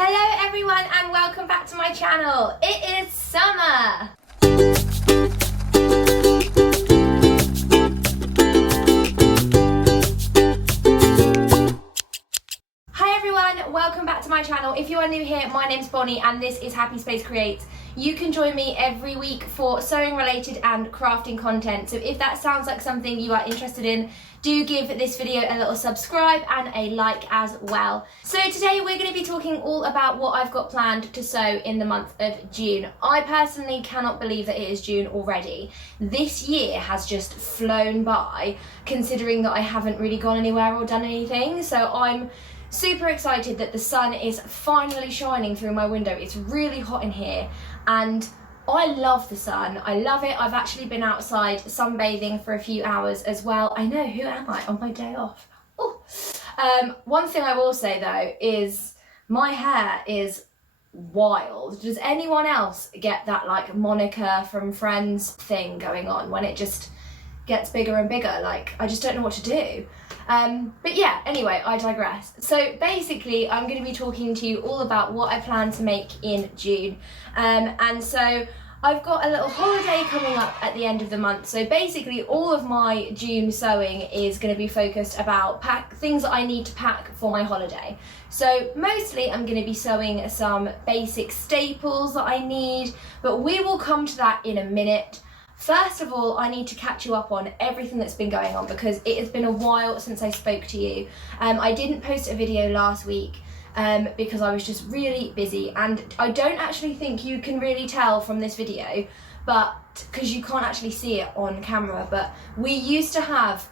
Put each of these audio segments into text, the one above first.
Hello everyone and welcome back to my channel. It is summer. Hi everyone, welcome back to my channel. If you are new here, my name's Bonnie and this is Happy Space Creates. You can join me every week for sewing related and crafting content. So if that sounds like something you are interested in, do give this video a little subscribe and a like as well. So today we're going to be talking all about what I've got planned to sew in the month of June. I personally cannot believe that it is June already. This year has just flown by, considering that I haven't really gone anywhere or done anything. So I'm super excited that the sun is finally shining through my window. It's really hot in here and I love the sun. I love it. I've actually been outside sunbathing for a few hours as well. I know, who am I on my day off? Oh. One thing I will say though is my hair is wild. Does anyone else get that like Monica from Friends thing going on when it just gets bigger and bigger? Like, I just don't know what to do. But yeah, anyway, I digress. So basically, I'm going to be talking to you all about what I plan to make in June. And so I've got a little holiday coming up at the end of the month. So basically, all of my June sewing is going to be focused about things that I need to pack for my holiday. So mostly I'm going to be sewing some basic staples that I need, but we will come to that in a minute. First of all, I need to catch you up on everything that's been going on because it has been a while since I spoke to you. I didn't post a video last week because I was just really busy, and I don't actually think you can really tell from this video, but because you can't actually see it on camera, but we used to have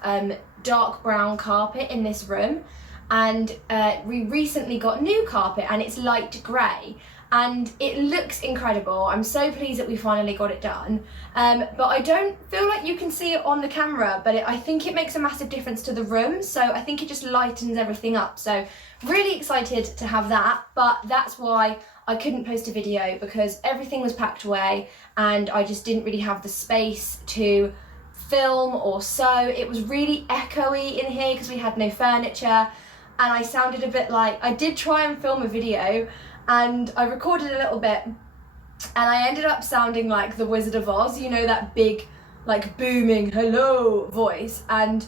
dark brown carpet in this room, and we recently got new carpet and it's light grey. And it looks incredible. I'm so pleased that we finally got it done. But I don't feel like you can see it on the camera, but I think it makes a massive difference to the room. So I think it just lightens everything up. So really excited to have that, but that's why I couldn't post a video because everything was packed away and I just didn't really have the space to film or sew. It was really echoey in here because we had no furniture and I sounded a bit like, I did try and film a video and I recorded a little bit and I ended up sounding like the Wizard of Oz, you know, that big like booming hello voice, and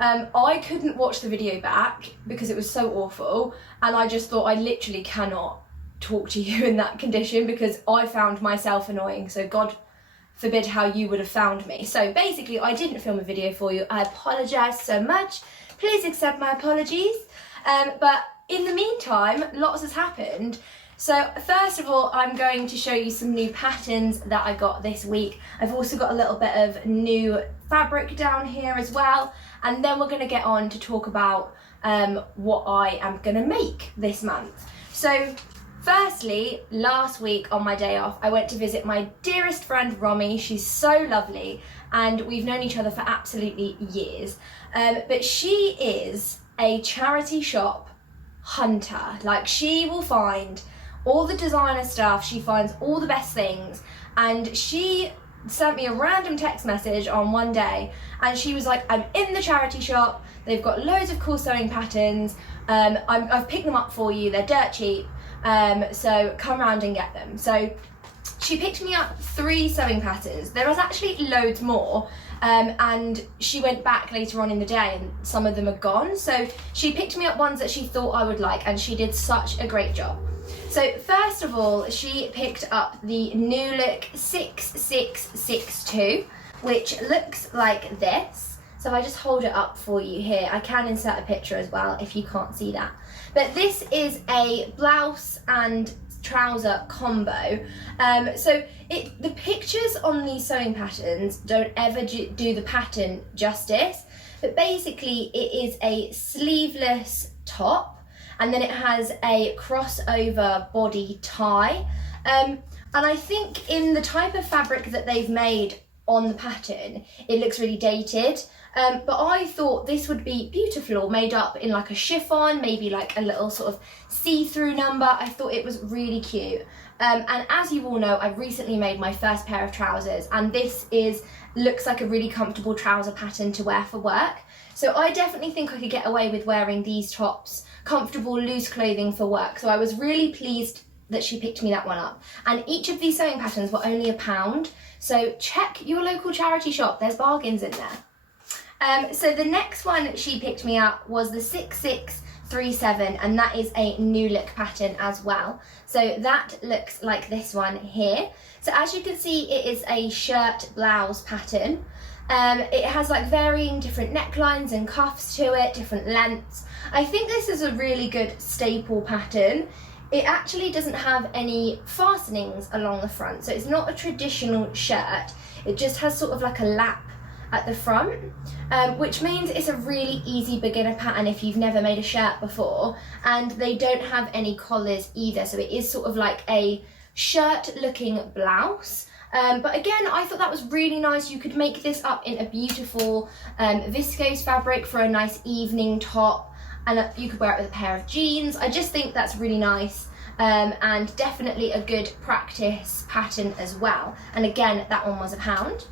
I couldn't watch the video back because it was so awful, and I just thought I literally cannot talk to you in that condition because I found myself annoying, so God forbid how you would have found me. So basically I didn't film a video for you. I apologise so much. Please accept my apologies. But in the meantime, lots has happened. So first of all, I'm going to show you some new patterns that I got this week. I've also got a little bit of new fabric down here as well. And then we're going to get on to talk about what I am going to make this month. So firstly, last week on my day off, I went to visit my dearest friend Romy. She's so lovely and we've known each other for absolutely years. But she is a charity shop hunter. Like, she will find all the designer stuff, she finds all the best things, and she sent me a random text message on one day and she was like, I'm in the charity shop, they've got loads of cool sewing patterns, I've picked them up for you, they're dirt cheap, so come round and get them. So she picked me up 3 sewing patterns. There was actually loads more, and she went back later on in the day and some of them are gone. So she picked me up ones that she thought I would like and she did such a great job. So first of all, she picked up the New Look 6662, which looks like this. So if I just hold it up for you here, I can insert a picture as well if you can't see that. But this is a blouse and trouser combo. So the pictures on these sewing patterns don't ever do the pattern justice, but basically it is a sleeveless top and then it has a crossover body tie, and I think in the type of fabric that they've made on the pattern it looks really dated, but I thought this would be beautiful, made up in like a chiffon, maybe like a little sort of see-through number. I thought it was really cute. And as you all know, I've recently made my first pair of trousers, and this looks like a really comfortable trouser pattern to wear for work. So I definitely think I could get away with wearing these tops, comfortable, loose clothing for work. So I was really pleased that she picked me that one up. And each of these sewing patterns were only £1. So check your local charity shop, there's bargains in there. So the next one she picked me up was the 6637, and that is a new look pattern as well. So that looks like this one here. So as you can see, it is a shirt blouse pattern. It has like varying different necklines and cuffs to it, different lengths. I think this is a really good staple pattern. It actually doesn't have any fastenings along the front, so it's not a traditional shirt. It just has sort of like a lap at the front, which means it's a really easy beginner pattern if you've never made a shirt before. And they don't have any collars either, so it is sort of like a shirt looking blouse. But again, I thought that was really nice. You could make this up in a beautiful viscose fabric for a nice evening top, and you could wear it with a pair of jeans. I just think that's really nice, and definitely a good practice pattern as well. And again, that one was £1.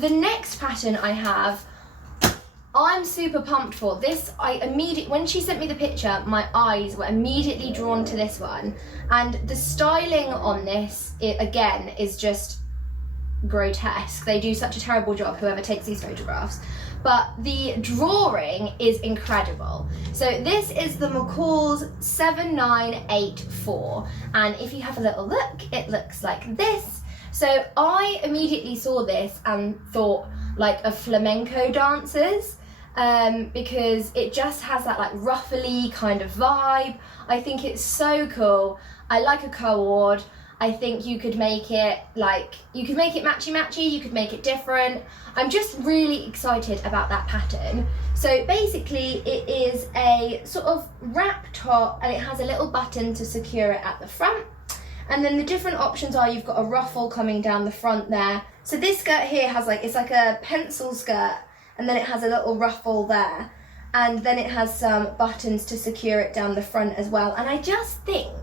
The next pattern I have, I'm super pumped for. This, when she sent me the picture, my eyes were immediately drawn to this one. And the styling on this, again, is just grotesque. They do such a terrible job, whoever takes these photographs. But the drawing is incredible. So this is the McCall's 7984. And if you have a little look, it looks like this. So I immediately saw this and thought like of flamenco dancers, because it just has that like ruffly kind of vibe. I think it's so cool. I like a cord. I think you could make it matchy-matchy, you could make it different. I'm just really excited about that pattern. So basically it is a sort of wrap top, and it has a little button to secure it at the front. And then the different options are, you've got a ruffle coming down the front there. So this skirt here has it's like a pencil skirt, and then it has a little ruffle there. And then it has some buttons to secure it down the front as well. And I just think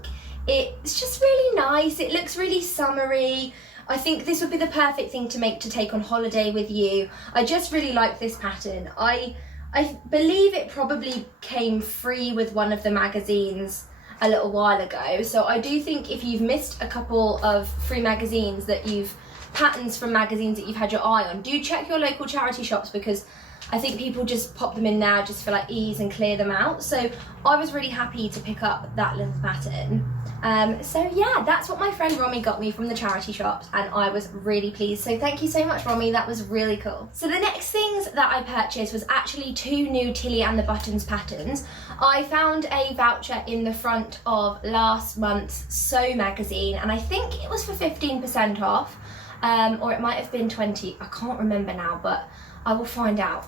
it's just really nice. It looks really summery. I think this would be the perfect thing to take on holiday with you. I just really like this pattern. I believe it probably came free with one of the magazines a little while ago. So I do think if you've missed a couple of free magazines patterns from magazines that you've had your eye on, do check your local charity shops, because I think people just pop them in now just for like ease and clear them out. So I was really happy to pick up that little pattern. So yeah, that's what my friend Romy got me from the charity shops, and I was really pleased. So thank you so much, Romy, that was really cool. So the next things that I purchased was actually 2 new Tilly and the Buttons patterns. I found a voucher in the front of last month's Sew magazine, and I think it was for 15% off, or it might have been 20, I can't remember now, but I will find out.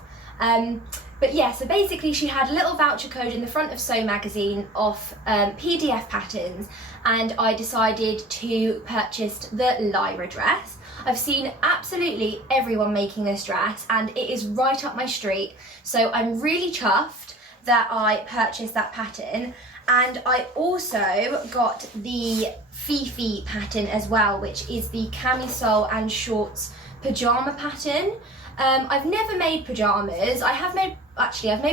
But yeah, so basically she had a little voucher code in the front of Sew magazine off PDF patterns, and I decided to purchase the Lyra dress. I've seen absolutely everyone making this dress, and it is right up my street, so I'm really chuffed that I purchased that pattern. And I also got the Fifi pattern as well, which is the camisole and shorts pyjama pattern. I've never made pyjamas. I've made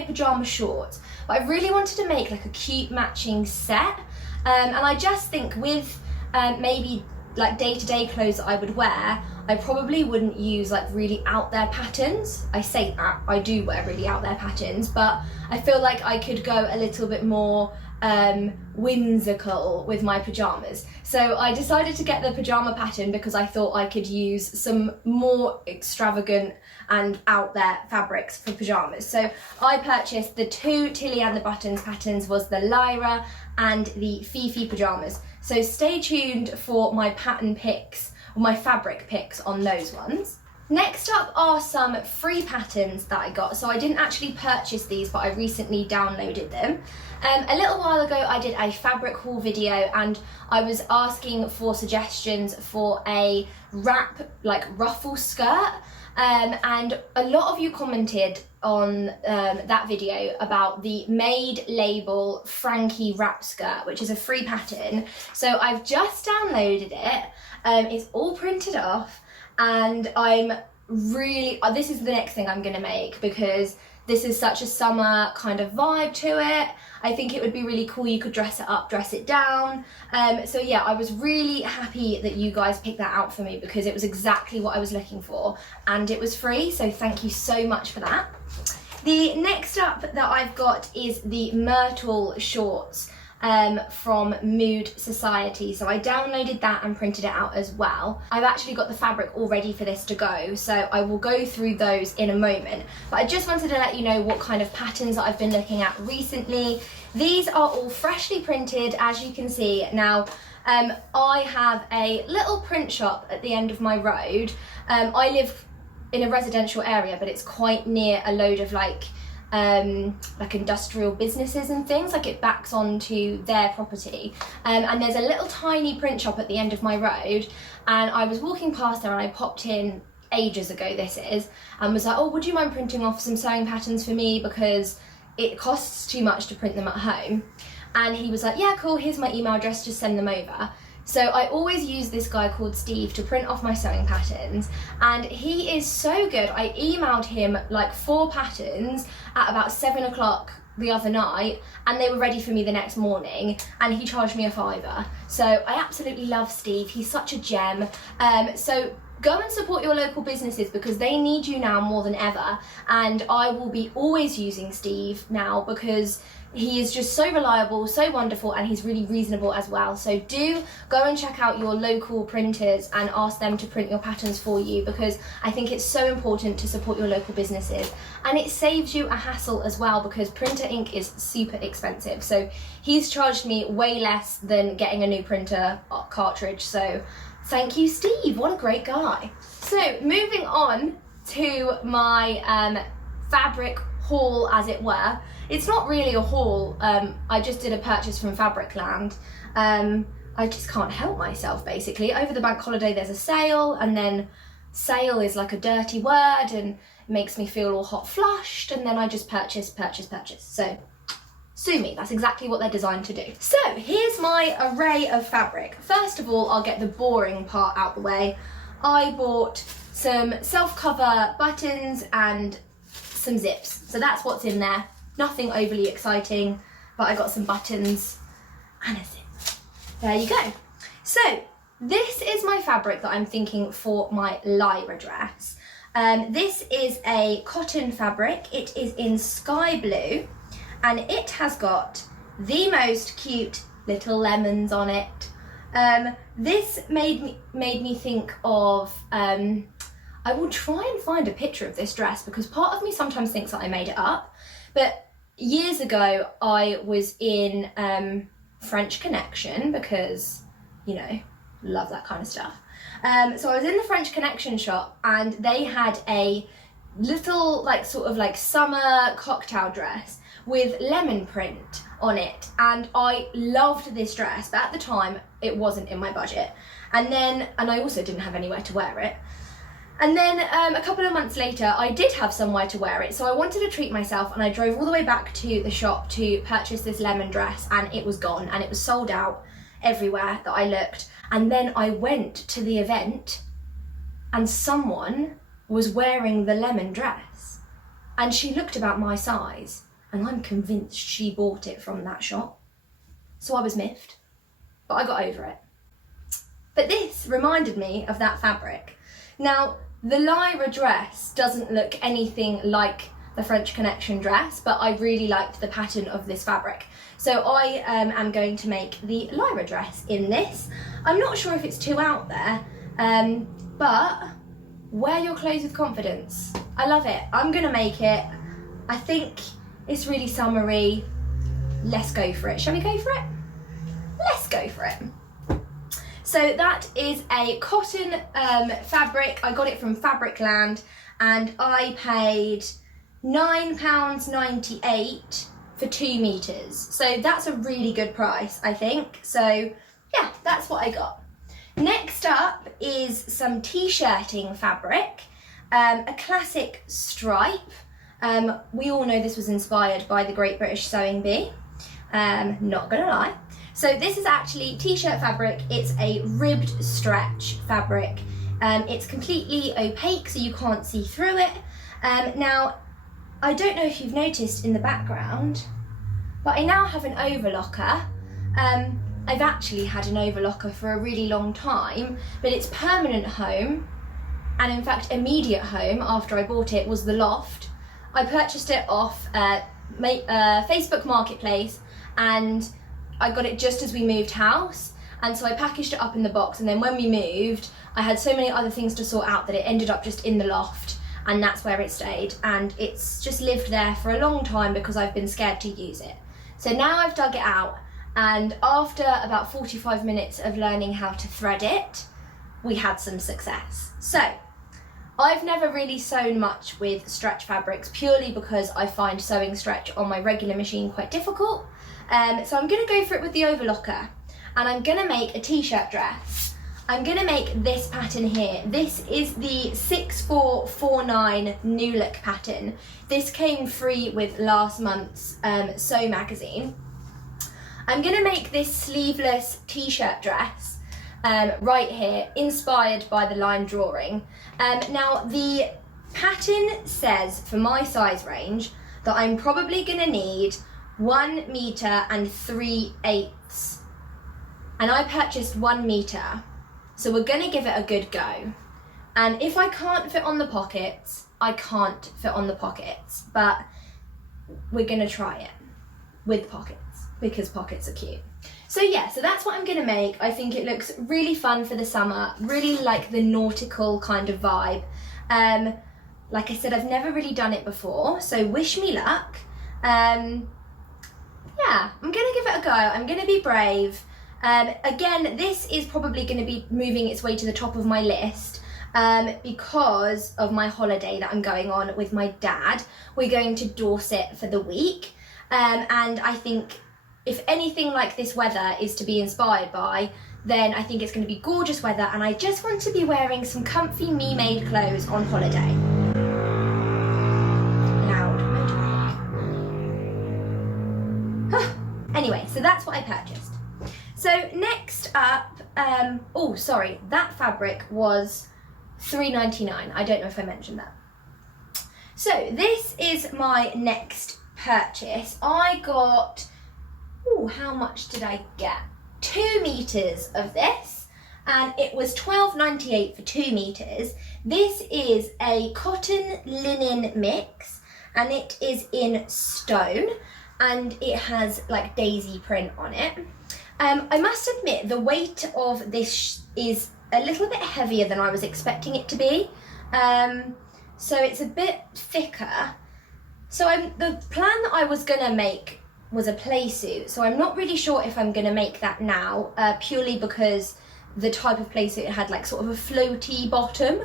pyjama shorts, but I really wanted to make like a cute matching set. And I just think with maybe like day-to-day clothes that I would wear, I probably wouldn't use like really out there patterns. I say that, I do wear really out there patterns, but I feel like I could go a little bit more whimsical with my pyjamas. So I decided to get the pyjama pattern because I thought I could use some more extravagant and out there fabrics for pyjamas. So I purchased the 2 Tilly and the Buttons patterns, was the Lyra and the Fifi pyjamas. So stay tuned for my pattern picks, or my fabric picks on those ones. Next up are some free patterns that I got. So I didn't actually purchase these, but I recently downloaded them. A little while ago I did a fabric haul video and I was asking for suggestions for a wrap, like ruffle skirt. And a lot of you commented on that video about the Made label Frankie wrap skirt, which is a free pattern. So I've just downloaded it. It's all printed off. And I'm really, this is the next thing I'm going to make because this is such a summer kind of vibe to it. I think it would be really cool. You could dress it up, dress it down. So yeah, I was really happy that you guys picked that out for me because it was exactly what I was looking for and it was free. So thank you so much for that. The next up that I've got is the Myrtle shorts. From Mood Society. So I downloaded that and printed it out as well. I've actually got the fabric all ready for this to go, so I will go through those in a moment. But I just wanted to let you know what kind of patterns that I've been looking at recently. These are all freshly printed, as you can see. Now, I have a little print shop at the end of my road. I live in a residential area, but it's quite near a load of like industrial businesses and things, like it backs onto their property, and there's a little tiny print shop at the end of my road, and I was walking past there and I popped in ages ago this is, and was like, oh, would you mind printing off some sewing patterns for me because it costs too much to print them at home? And he was like, yeah, cool, here's my email address, just send them over. So I always use this guy called Steve to print off my sewing patterns, and he is so good. I emailed him like 4 patterns at about 7 o'clock the other night and they were ready for me the next morning, and he charged me a £5. So I absolutely love Steve, he's such a gem. So go and support your local businesses because they need you now more than ever, and I will be always using Steve now because he is just so reliable, so wonderful, and he's really reasonable as well. So do go and check out your local printers and ask them to print your patterns for you because I think it's so important to support your local businesses. And it saves you a hassle as well because printer ink is super expensive. So he's charged me way less than getting a new printer cartridge. So thank you, Steve, what a great guy. So moving on to my fabric haul, as it were. It's not really a haul, I just did a purchase from Fabricland. I just can't help myself basically. Over the bank holiday there's a sale, and then sale is like a dirty word and it makes me feel all hot flushed, and then I just purchase. So sue me, that's exactly what they're designed to do. So here's my array of fabric. First of all, I'll get the boring part out the way. I bought some self-cover buttons and some zips. So that's what's in there. Nothing overly exciting, but I got some buttons and a zip. There you go. So this is my fabric that I'm thinking for my Lyra dress. This is a cotton fabric. It is in sky blue and it has got the most cute little lemons on it. This made me think of, I will try and find a picture of this dress because part of me sometimes thinks that I made it up. But years ago, I was in French Connection because, you know, love that kind of stuff. So I was in the French Connection shop and they had a little sort of summer cocktail dress with lemon print on it. And I loved this dress, but at the time it wasn't in my budget. And I also didn't have anywhere to wear it. And then a couple of months later, I did have somewhere to wear it, so I wanted to treat myself and I drove all the way back to the shop to purchase this lemon dress, and it was gone and it was sold out everywhere that I looked. And then I went to the event and someone was wearing the lemon dress and she looked about my size, and I'm convinced she bought it from that shop. So I was miffed, but I got over it. But this reminded me of that fabric. Now, the Lyra dress doesn't look anything like the French Connection dress, but I really liked the pattern of this fabric. So I am going to make the Lyra dress in this. I'm not sure if it's too out there, but wear your clothes with confidence. I love it. I'm gonna make it. I think it's really summery. Let's go for it. Shall we go for it? Let's go for it. So that is a cotton fabric. I got it from Fabricland and I paid £9.98 for 2 meters. So that's a really good price, I think. So yeah, that's what I got. Next up is some t-shirting fabric, a classic stripe. We all know this was inspired by the Great British Sewing Bee, not gonna lie. So this is actually t-shirt fabric. It's a ribbed stretch fabric. It's completely opaque, so you can't see through it. Now, I don't know if you've noticed in the background, but I now have an overlocker. I've actually had an overlocker for a really long time, but its permanent home, and in fact immediate home after I bought it, was the loft. I purchased it off Facebook Marketplace, and I got it just as we moved house, and so I packaged it up in the box, and then when we moved I had so many other things to sort out that it ended up just in the loft, and that's where it stayed, and it's just lived there for a long time because I've been scared to use it. So now I've dug it out, and after about 45 minutes of learning how to thread it, we had some success. So I've never really sewn much with stretch fabrics purely because I find sewing stretch on my regular machine quite difficult. So I'm going to go for it with the overlocker, and I'm going to make a t-shirt dress. I'm going to make this pattern here. This is the 6449 New Look pattern. This came free with last month's Sew magazine. I'm going to make this sleeveless t-shirt dress right here, inspired by the line drawing. Now the pattern says for my size range that I'm probably going to need 1 meter and 3/8, and I purchased 1 meter, so we're going to give it a good go. And if I can't fit on the pockets, I can't fit on the pockets, but we're going to try it with pockets because pockets are cute. So yeah, so that's what I'm going to make. I think it looks really fun for the summer, really like the nautical kind of vibe. Like I said, I've never really done it before, so wish me luck. Yeah, I'm going to give it a go. I'm going to be brave. Again, this is probably going to be moving its way to the top of my list because of my holiday that I'm going on with my dad. We're going to Dorset for the week, and I think if anything like this weather is to be inspired by, then I think it's going to be gorgeous weather, and I just want to be wearing some comfy me-made clothes on holiday. Loud motorbike. Anyway, so that's what I purchased. So next up, oh sorry, that fabric was $3.99. I don't know if I mentioned that. So this is my next purchase. I got, how much did I get? 2 meters of this, and it was $12.98 for 2 meters. This is a cotton linen mix, and it is in stone, and it has like daisy print on it. I must admit the weight of this is a little bit heavier than I was expecting it to be. So it's a bit thicker. So the plan that I was gonna make was a play suit, so I'm not really sure if I'm gonna make that now, purely because the type of play suit had like sort of a floaty bottom,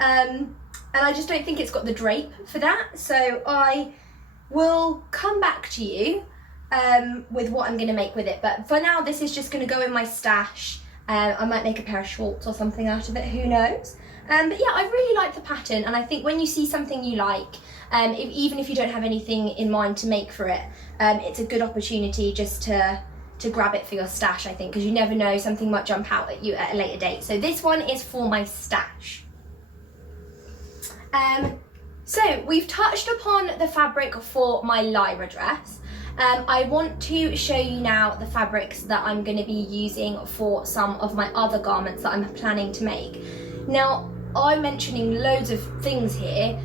and I just don't think it's got the drape for that. So I will come back to you with what I'm gonna make with it, but for now this is just gonna go in my stash. I might make a pair of shorts or something out of it, who knows. But yeah, I really like the pattern, and I think when you see something you like, even if you don't have anything in mind to make for it, it's a good opportunity just to grab it for your stash, I think, because you never know, something might jump out at you at a later date. So this one is for my stash. So we've touched upon the fabric for my Lyra dress. I want to show you now the fabrics that I'm going to be using for some of my other garments that I'm planning to make. Now, I'm mentioning loads of things here.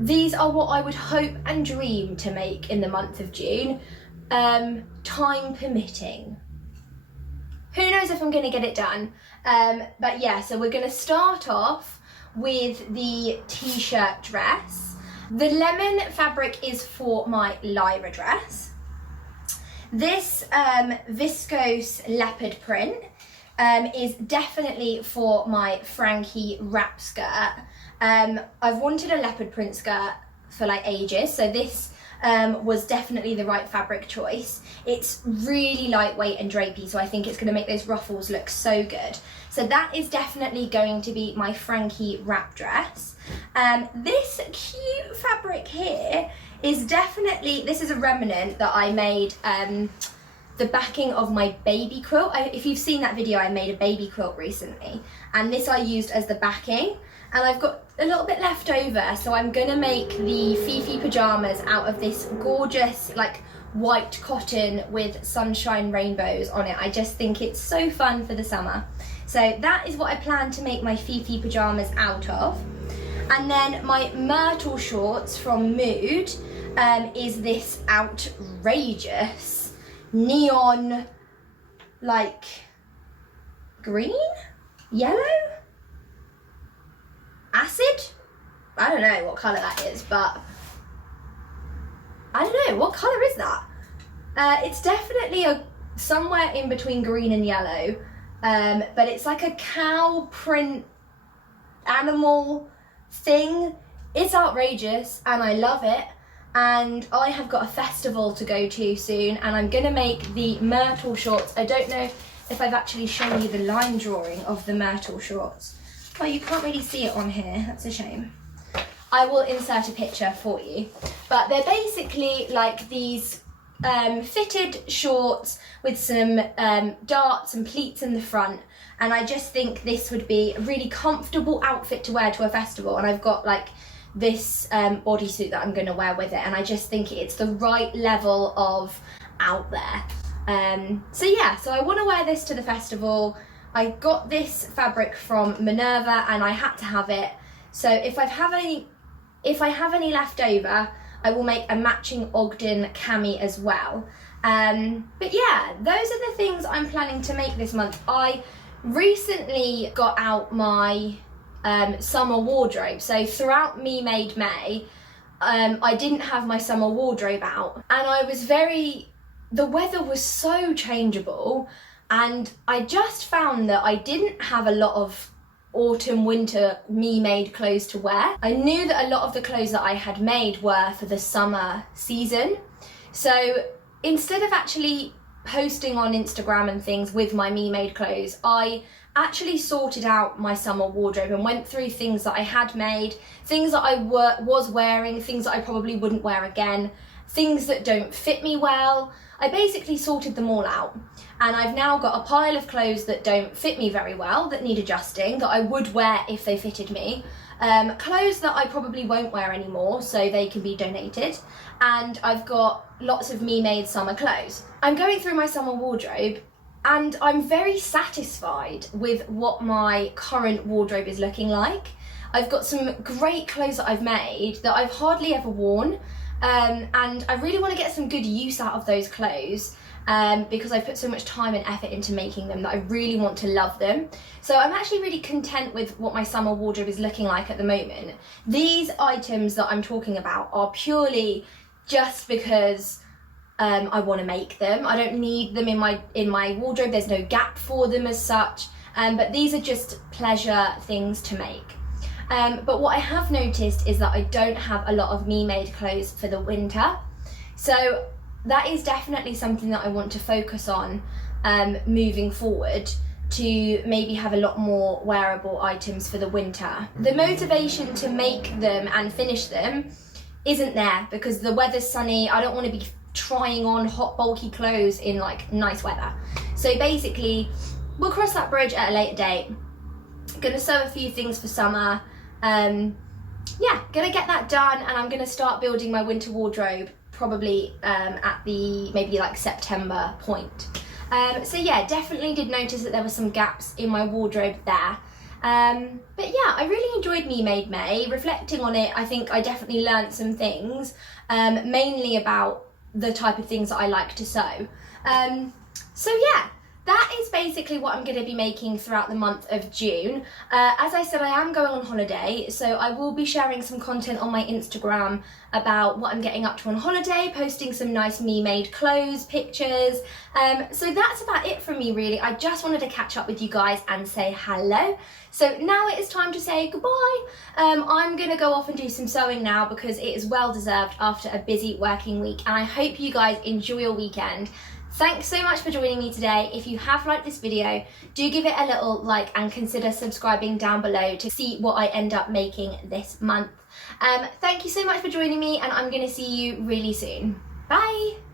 These are what I would hope and dream to make in the month of June, time permitting. Who knows if I'm going to get it done, but yeah, so we're going to start off with the t-shirt dress. The lemon fabric is for my Lyra dress. This viscose leopard print is definitely for my Frankie wrap skirt. I've wanted a leopard print skirt for like ages, so this was definitely the right fabric choice. It's really lightweight and drapey, so I think it's going to make those ruffles look so good. So that is definitely going to be my Frankie wrap dress. This cute fabric here is definitely, this is a remnant that I made the backing of my baby quilt. If you've seen that video, I made a baby quilt recently, and this I used as the backing, and I've got a little bit left over, so I'm gonna make the Fifi pajamas out of this gorgeous like white cotton with sunshine rainbows on it. I just think it's so fun for the summer. So that is what I plan to make my Fifi pajamas out of. And then my myrtle shorts from Mood is this outrageous neon, like green, yellow, acid. I don't know what colour that is, but I don't know, what colour is that? It's definitely somewhere in between green and yellow, but it's like a cow print animal thing. It's outrageous and I love it, and I have got a festival to go to soon, and I'm gonna make the myrtle shorts. I don't know if I've actually shown you the line drawing of the myrtle shorts. Oh, you can't really see it on here, that's a shame. I will insert a picture for you, but they're basically like these fitted shorts with some darts and pleats in the front, and I just think this would be a really comfortable outfit to wear to a festival. And I've got like this bodysuit that I'm going to wear with it, and I just think it's the right level of out there. So yeah, so I want to wear this to the festival. I got this fabric from Minerva and I had to have it, so if I have any left over, I will make a matching Ogden cami as well. But yeah, those are the things I'm planning to make this month. I recently got out my summer wardrobe, so throughout Me Made May, I didn't have my summer wardrobe out, and the weather was so changeable, and I just found that I didn't have a lot of autumn winter me made clothes to wear. I knew that a lot of the clothes that I had made were for the summer season, so instead of actually posting on Instagram and things with my me made clothes, I actually sorted out my summer wardrobe and went through things that I had made, things that I was wearing, things that I probably wouldn't wear again, things that don't fit me well. I basically sorted them all out, and I've now got a pile of clothes that don't fit me very well, that need adjusting, that I would wear if they fitted me, clothes that I probably won't wear anymore so they can be donated, and I've got lots of me made summer clothes. I'm going through my summer wardrobe and I'm very satisfied with what my current wardrobe is looking like. I've got some great clothes that I've made that I've hardly ever worn, and I really want to get some good use out of those clothes, because I put so much time and effort into making them that I really want to love them. So I'm actually really content with what my summer wardrobe is looking like at the moment. These items that I'm talking about are purely just because I want to make them. I don't need them in my wardrobe. There's no gap for them as such, but these are just pleasure things to make. But what I have noticed is that I don't have a lot of me-made clothes for the winter. So that is definitely something that I want to focus on moving forward, to maybe have a lot more wearable items for the winter. The motivation to make them and finish them isn't there because the weather's sunny. I don't want to be trying on hot bulky clothes in like nice weather. So basically we'll cross that bridge at a later date. Gonna sew a few things for summer. Yeah, gonna get that done, and I'm gonna start building my winter wardrobe probably at the maybe like September point. So yeah, definitely did notice that there were some gaps in my wardrobe there. But yeah, I really enjoyed Me Made May. Reflecting on it, I think I definitely learned some things, mainly about the type of things that I like to sew. So yeah, that is basically what I'm going to be making throughout the month of June. As I said, I am going on holiday, so I will be sharing some content on my Instagram about what I'm getting up to on holiday, posting some nice me-made clothes, pictures. So that's about it from me, really. I just wanted to catch up with you guys and say hello. So now it is time to say goodbye. I'm going to go off and do some sewing now because it is well deserved after a busy working week, and I hope you guys enjoy your weekend. Thanks so much for joining me today. If you have liked this video, do give it a little like and consider subscribing down below to see what I end up making this month. Thank you so much for joining me, and I'm going to see you really soon. Bye!